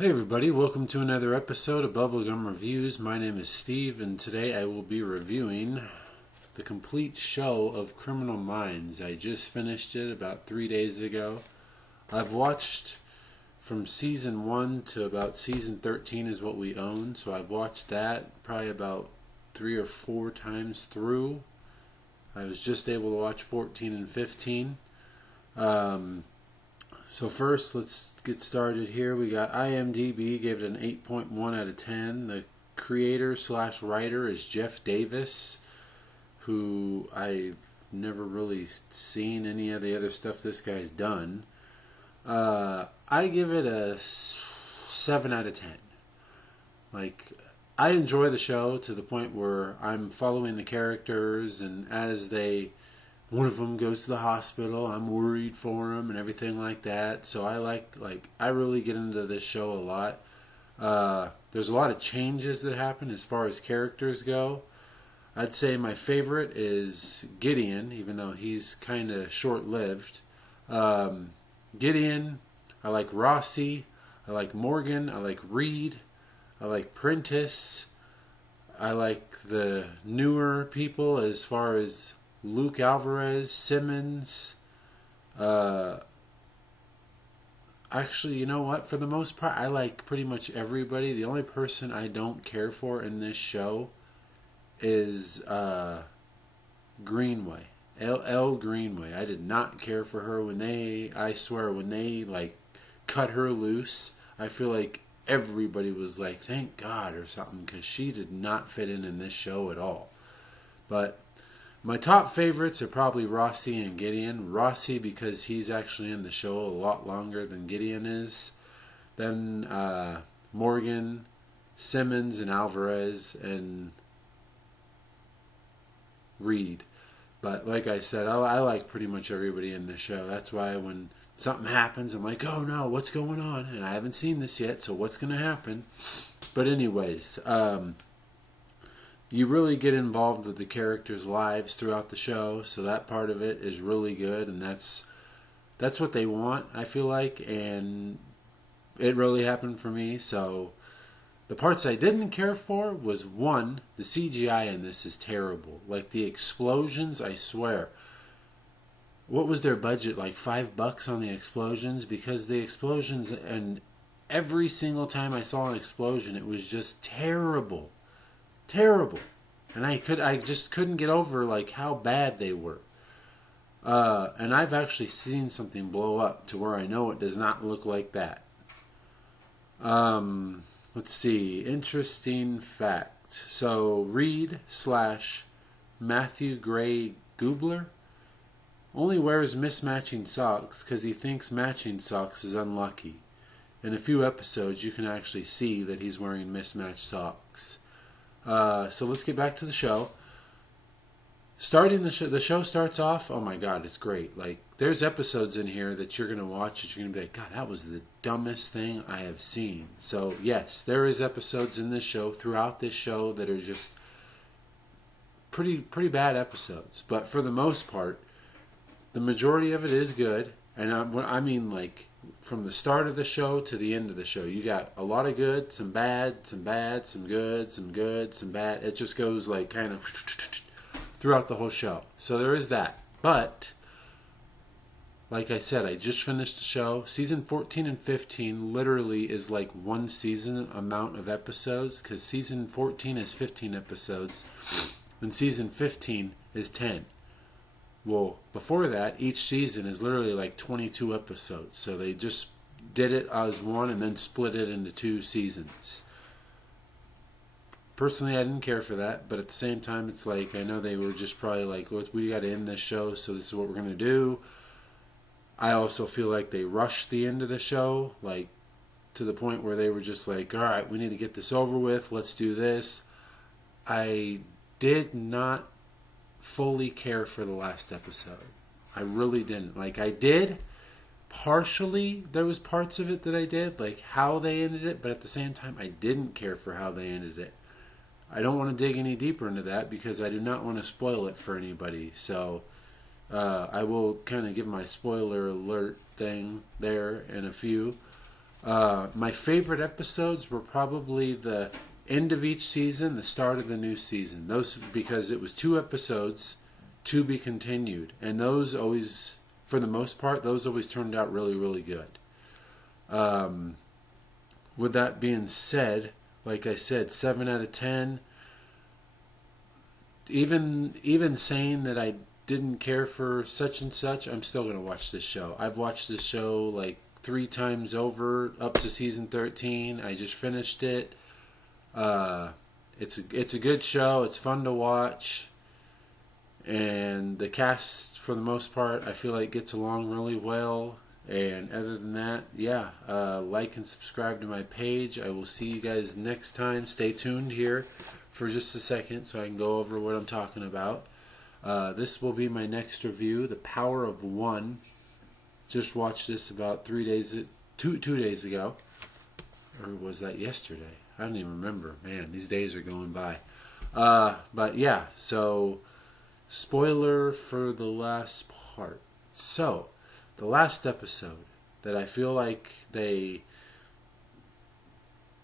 Hey everybody, welcome to another episode of Bubblegum Reviews. My name is Steve, and today I will be reviewing the complete show of Criminal Minds. I just finished it about 3 days ago. I've watched from season 1 to about season 13 is what we own, so I've watched that probably about 3 or 4 times through. I was just able to watch 14 and 15. So first, let's get started here. We got IMDb, gave it an 8.1 out of 10. The creator/writer is Jeff Davis, who I've never really seen any of the other stuff this guy's done. I give it a 7 out of 10. I enjoy the show to the point where I'm following the characters, and as one of them goes to the hospital, I'm worried for him and everything like that. So I really get into this show a lot. There's a lot of changes that happen as far as characters go. I'd say my favorite is Gideon, even though he's kind of short-lived. Gideon, I like Rossi, I like Morgan, I like Reed, I like Prentice. I like the newer people as far as Luke Alvarez, Simmons. Actually, you know what? For the most part, I like pretty much everybody. The only person I don't care for in this show is Greenway. Elle Greenway. I did not care for her when they cut her loose. I feel like everybody was like, thank God or something, because she did not fit in this show at all. But my top favorites are probably Rossi and Gideon. Rossi because he's actually in the show a lot longer than Gideon is. Then Morgan, Simmons, and Alvarez, and Reed. But like I said, I like pretty much everybody in the show. That's why when something happens, I'm like, oh no, what's going on? And I haven't seen this yet, so what's going to happen? But anyways, you really get involved with the characters' lives throughout the show, so that part of it is really good, and that's what they want, I feel like, and it really happened for me. So the parts I didn't care for was, one, the CGI in this is terrible. Like the explosions, I swear. What was their budget, like $5 on the explosions? Because the explosions, and every single time I saw an explosion, it was just terrible. Terrible. And I just couldn't get over how bad they were. And I've actually seen something blow up to where I know it does not look like that. Let's see. Interesting fact. So Reed/Matthew Gray Gubler only wears mismatching socks because he thinks matching socks is unlucky. In a few episodes you can actually see that he's wearing mismatched socks. So let's get back to the show. The show starts off, oh my god, it's great. There's episodes in here that you're going to watch that you're going to be like, God, that was the dumbest thing I have seen. So yes, there is episodes in this show, throughout this show, that are just pretty bad episodes. But for the most part, the majority of it is good. And I mean from the start of the show to the end of the show, you got a lot of good, some bad, some bad, some good, some good, some bad. It just goes kind of throughout the whole show. So there is that. But like I said, I just finished the show. Season 14 and 15 literally is one season amount of episodes, because season 14 is 15 episodes and season 15 is 10. Well, before that, each season is literally 22 episodes. So they just did it as one and then split it into 2 seasons. Personally, I didn't care for that. But at the same time, it's I know they were just probably look, we got to end this show, so this is what we're going to do. I also feel like they rushed the end of the show, to the point where they were just all right, we need to get this over with. Let's do this. I did not fully care for the last episode. I really didn't. I did partially, there was parts of it that I did, how they ended it, but at the same time I didn't care for how they ended it. I don't want to dig any deeper into that because I do not want to spoil it for anybody. So I will kind of give my spoiler alert thing there in a few. My favorite episodes were probably the end of each season, the start of the new season. Those, because it was 2 episodes to be continued, and those always, for the most part, those always turned out really, really good. With that being said, like I said, 7 out of 10. Even saying that I didn't care for such and such, I'm still going to watch this show. I've watched this show like 3 times over, up to season 13. I just finished it. It's a good show. It's fun to watch. And the cast, for the most part, I feel like gets along really well. And other than that, yeah, like and subscribe to my page. I will see you guys next time. Stay tuned here for just a second so I can go over what I'm talking about. This will be my next review, The Power of One. Just watched this about 2 days ago. Or was that yesterday? I don't even remember. Man, these days are going by. But yeah, so spoiler for the last part. So, the last episode that I feel like they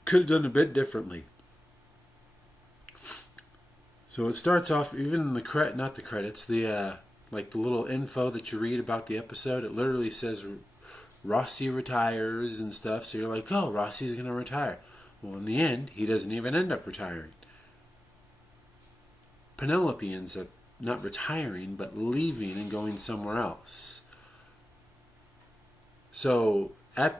could have done a bit differently. So it starts off, even in the not the credits, the like the little info that you read about the episode, it literally says Rossi retires and stuff. So you're like, oh, Rossi's going to retire. Well, in the end, he doesn't even end up retiring. Penelope ends up not retiring, but leaving and going somewhere else. So,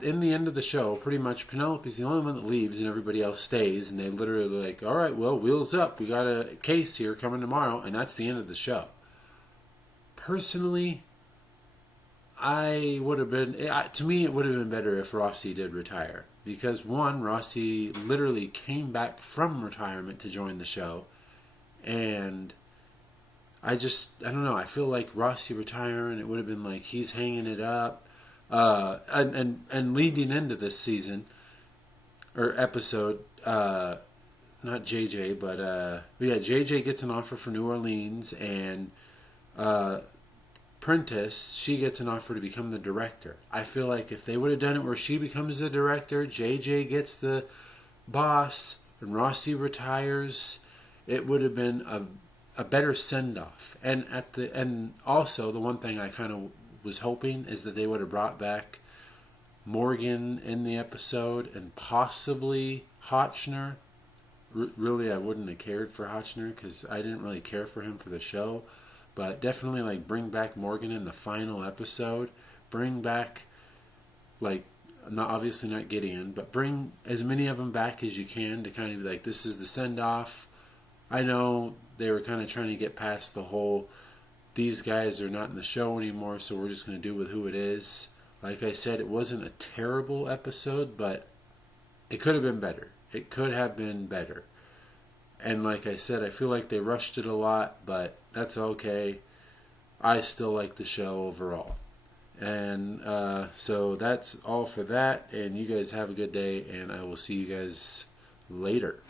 in the end of the show, pretty much Penelope's the only one that leaves and everybody else stays. And they literally like, all right, well, wheels up. We got a case here coming tomorrow. And that's the end of the show. Personally, to me, it would have been better if Rossi did retire. Because, one, Rossi literally came back from retirement to join the show. And I don't know. I feel like Rossi retiring, it would have been like he's hanging it up. And leading into this season or episode, not JJ, but yeah, JJ gets an offer for New Orleans, and Prentice, she gets an offer to become the director. I feel like if they would have done it where she becomes the director, JJ gets the boss, and Rossi retires, it would have been a better send off. And also the one thing I kind of was hoping is that they would have brought back Morgan in the episode and possibly Hotchner. Really, I wouldn't have cared for Hotchner because I didn't really care for him for the show. But definitely, like, bring back Morgan in the final episode. Bring back, like, obviously not Gideon, but bring as many of them back as you can to kind of be like, this is the send-off. I know they were kind of trying to get past the whole, these guys are not in the show anymore, so we're just going to do with who it is. Like I said, it wasn't a terrible episode, but it could have been better. It could have been better. And like I said, I feel like they rushed it a lot, but that's okay. I still like the show overall. And so that's all for that, and you guys have a good day, and I will see you guys later.